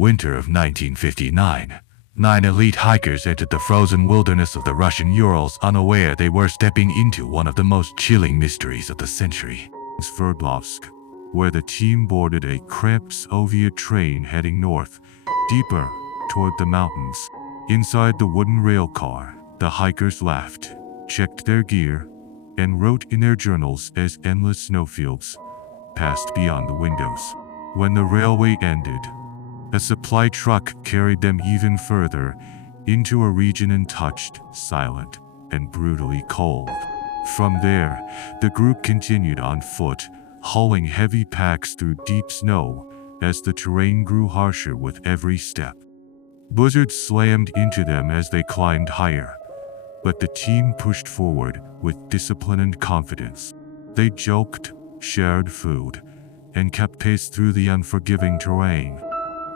winter of 1959, 9 elite hikers entered the frozen wilderness of the Russian Urals unaware they were stepping into one of the most chilling mysteries of the century. Sverdlovsk, where the team boarded a cramped Soviet train heading north, deeper toward the mountains. Inside the wooden rail car, the hikers laughed, checked their gear, and wrote in their journals as endless snowfields passed beyond the windows. When the railway ended, a supply truck carried them even further into a region untouched, silent, and brutally cold. From there, the group continued on foot, hauling heavy packs through deep snow as the terrain grew harsher with every step. Blizzards slammed into them as they climbed higher, but the team pushed forward with discipline and confidence. They joked, shared food, and kept pace through the unforgiving terrain.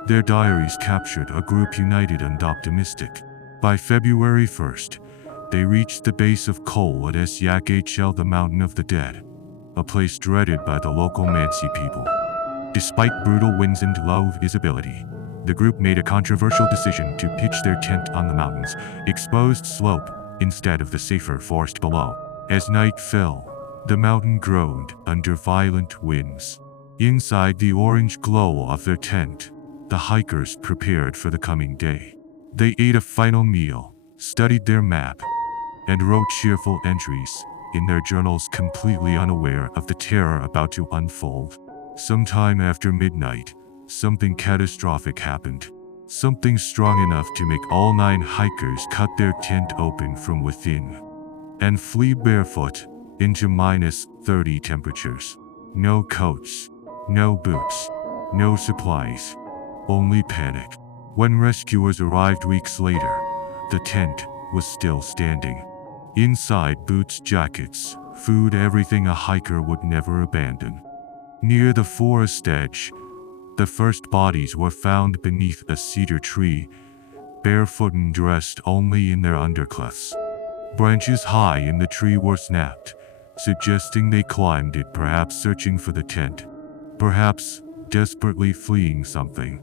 Their diaries captured a group united and optimistic. By February 1st, they reached the base of Kol at Exaggeration, the Mountain of the Dead, a place dreaded by the local Mansi people. Despite brutal winds and low visibility, the group made a controversial decision to pitch their tent on the mountain's exposed slope instead of the safer forest below. As night fell, the mountain groaned under violent winds. Inside the orange glow of their tent, the hikers prepared for the coming day. They ate a final meal, studied their map, and wrote cheerful entries in their journals, completely unaware of the terror about to unfold. Sometime after midnight, something catastrophic happened. Something strong enough to make all 9 hikers cut their tent open from within and flee barefoot into -30 temperatures. No coats, no boots, no supplies, only panic. When rescuers arrived weeks later, the tent was still standing. Inside, boots, jackets, food, everything a hiker would never abandon. Near the forest edge, the first bodies were found beneath a cedar tree, barefoot and dressed only in their undercloths. Branches high in the tree were snapped, suggesting they climbed it, perhaps searching for the tent, perhaps desperately fleeing something.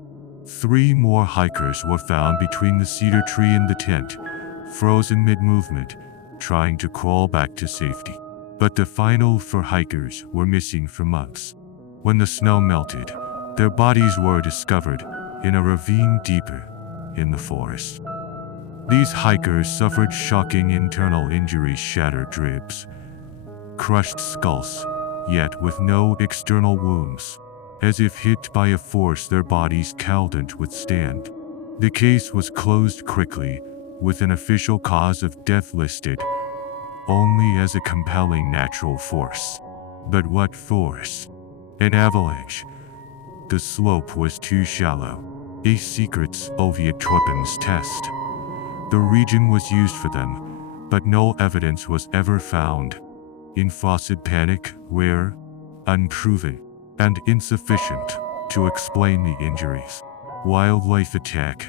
3 more hikers were found between the cedar tree and the tent, frozen mid-movement, trying to crawl back to safety. But the final 4 hikers were missing for months. When the snow melted, their bodies were discovered in a ravine deeper in the forest. These hikers suffered shocking internal injuries, shattered ribs, crushed skulls, yet with no external wounds. As if hit by a force, their bodies couldn't withstand. The case was closed quickly, with an official cause of death listed only as a compelling natural force. But what force? An avalanche. The slope was too shallow. A secret Soviet weapons test. The region was used for them, but no evidence was ever found. In faucet panic, rare, unproven, and insufficient to explain the injuries. Wildlife attack.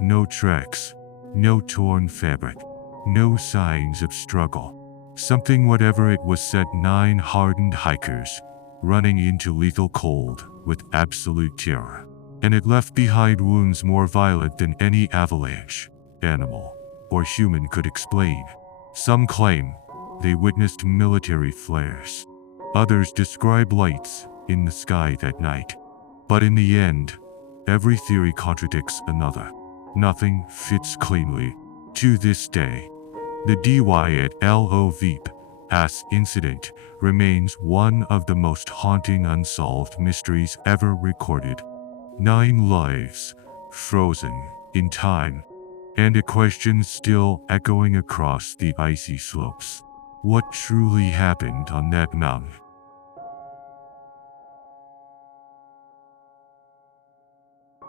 No tracks, no torn fabric, no signs of struggle. Something, whatever it was, set 9 hardened hikers running into lethal cold with absolute terror. And it left behind wounds more violent than any avalanche, animal, or human could explain. Some claim they witnessed military flares. Others describe lights in the sky that night. But in the end, every theory contradicts another. Nothing fits cleanly. To this day, the Dyatlov Pass incident remains one of the most haunting unsolved mysteries ever recorded. 9 lives, frozen in time, and a question still echoing across the icy slopes. What truly happened on that mountain?